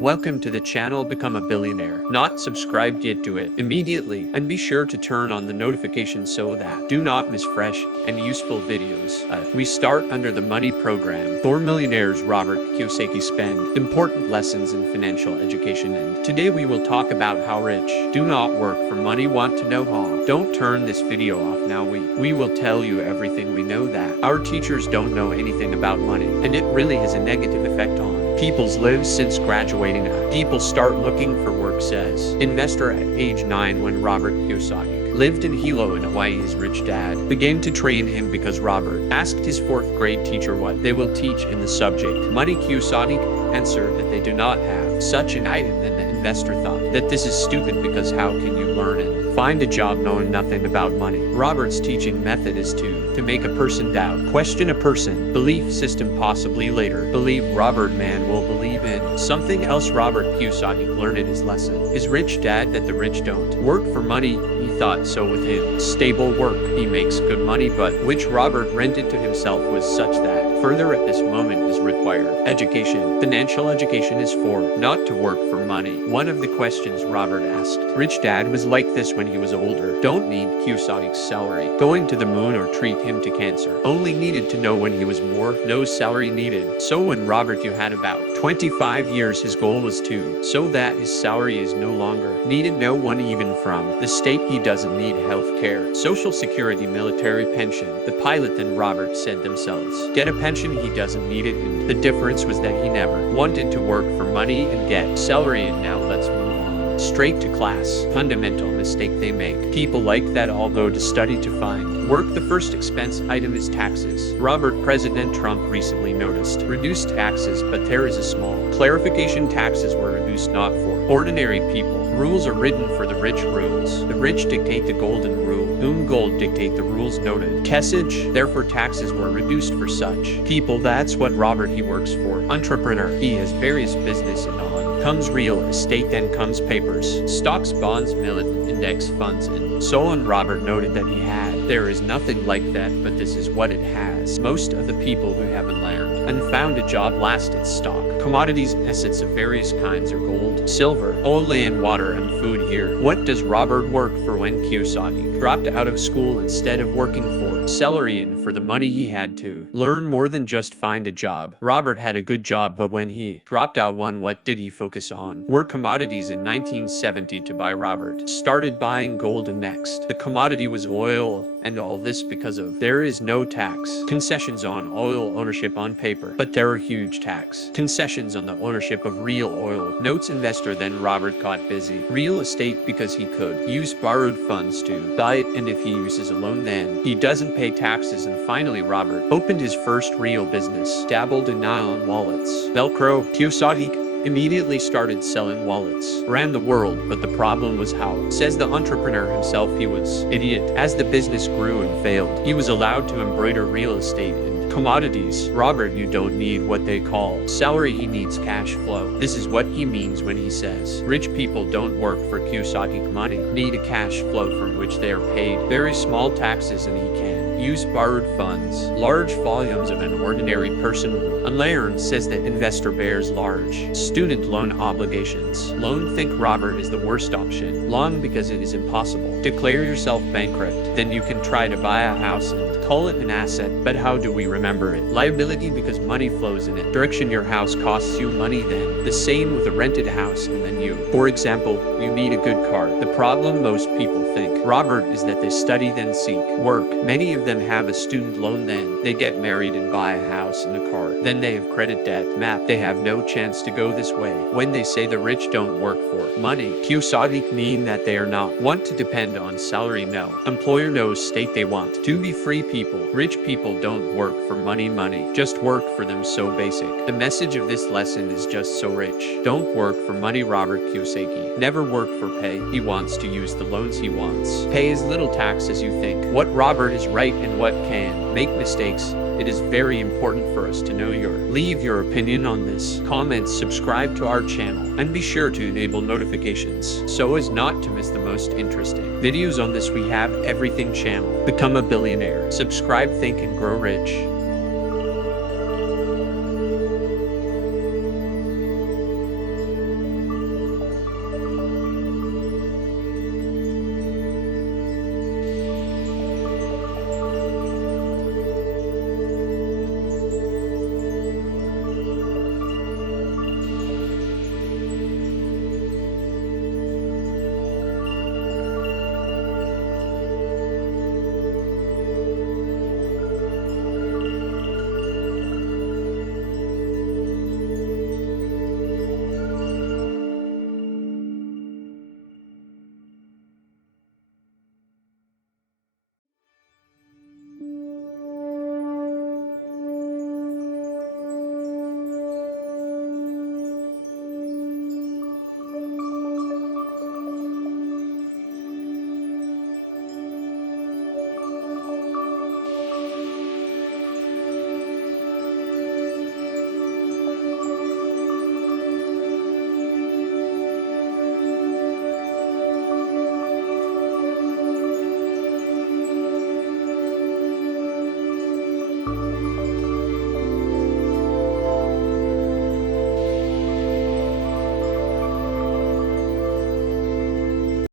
Welcome to the channel Become a Billionaire. Not subscribed yet, do it immediately and be sure to turn on the notifications so that do not miss fresh and useful videos. We start under the money program. For millionaires, Robert Kiyosaki spend important lessons in financial education, and today we will talk about how rich do not work for money. Want to know how? Don't turn this video off now. We will tell you everything we know that our teachers don't know anything about money, and it really has a negative effect on people's lives since graduating. People start looking for work, says investor at age 9. When Robert Kiyosaki lived in Hilo in Hawaii, his rich dad began to train him because Robert asked his 4th grade teacher what they will teach in the subject money. Kiyosaki answered that they do not have such an item. Then the investor thought that this is stupid because how can you learn and find a job knowing nothing about money? Robert's teaching method is to make a person doubt, question a person belief system, possibly later believe Robert man will believe in something else. Robert Kiyosaki learned in his lesson his rich dad that the rich don't work for money. He thought so with him stable work he makes good money, but which Robert rented to himself was such that further at this moment is required education. Financial education is for not to work for money. One of the questions Robert asked rich dad was like this: when he was older, don't need Kiyosaki's salary going to the moon or treat him to cancer, only needed to know when he was more, no salary needed. So when Robert you had about 25 years, his goal was to so that his salary is no longer needed, no one even from the state. He doesn't need health care, social security, military pension. The pilot then Robert said themselves get a pension, he doesn't need it, and the difference was that he never wanted to work for money and get salary. And now let's move on straight to class. Fundamental mistake they make. People like that all go to study to find work. The first expense item is taxes. President Trump recently noticed reduced taxes, but there is a small clarification: taxes were reduced not for ordinary people. Rules are written for the rich. Rules the rich dictate the golden rule, whom gold dictate the rules. Noted Kessage. Therefore taxes were reduced for such people. That's what Robert he works for. Entrepreneur. He has various business, and on comes real estate, then comes papers, stocks, bonds, millet, index funds, and so on. Robert noted that he had there is nothing like that, but this is what it has. Most of the people who haven't learned and found a job last at stock, commodities, assets of various kinds are gold, silver, oil, and water, and food. Here, what does Robert work for? When Kiyosaki dropped out of school, instead of working for salary and for the money, he had to learn more than just find a job. Robert had a good job, but when he dropped out one, what did he focus on? Were commodities. In 1970 to buy, Robert started buying gold, and next the commodity was oil, and all this because of there is no tax concessions on oil ownership on paper, but there are huge tax concessions on the ownership of real oil. Notes investor. Then Robert got busy real estate because he could use borrowed funds to buy it, and if he uses a loan then he doesn't pay taxes. And finally Robert opened his first real business, dabbled in nylon wallets, Velcro. Kiyosaki immediately started selling wallets around the world, but the problem was how. Says the entrepreneur himself, he was idiot. As the business grew and failed, he was allowed to embroider real estate and commodities. Robert you don't need what they call salary, he needs cash flow. This is what he means when he says rich people don't work for Kiyosaki money, need a cash flow from which they are paid very small taxes, and he can use borrowed funds, large volumes of an ordinary person. Unlearned. Says that investor bears large student loan obligations. Loan. Think Robert is the worst option. Long because it is impossible. Declare yourself bankrupt, then you can try to buy a house and call it an asset, but how do we remember it? Liability, because money flows in it. Direction. Your house costs you money, then the same with a rented house, and then you, for example, you need a good car. The problem most people think Robert is that they study then seek work. Many of them have a student loan, then they get married and buy a house and a car, then they have credit debt. Map. They have no chance to go this way. When they say the rich don't work for money, Kiyosaki mean that they are not want to depend on salary. No employer, no state. They want to be free people. Rich people don't work for money just work for them. So basic. The message of this lesson is just so rich don't work for money. Robert Kiyosaki never work for pay. He wants to use the loans he wants. Pay as little tax as you think. What Robert is right and what can make mistakes. It is very important for us to know leave your opinion on this. Comment, subscribe to our channel, and be sure to enable notifications so as not to miss the most interesting videos on this We Have Everything channel. Become a billionaire. Subscribe, think, and grow rich.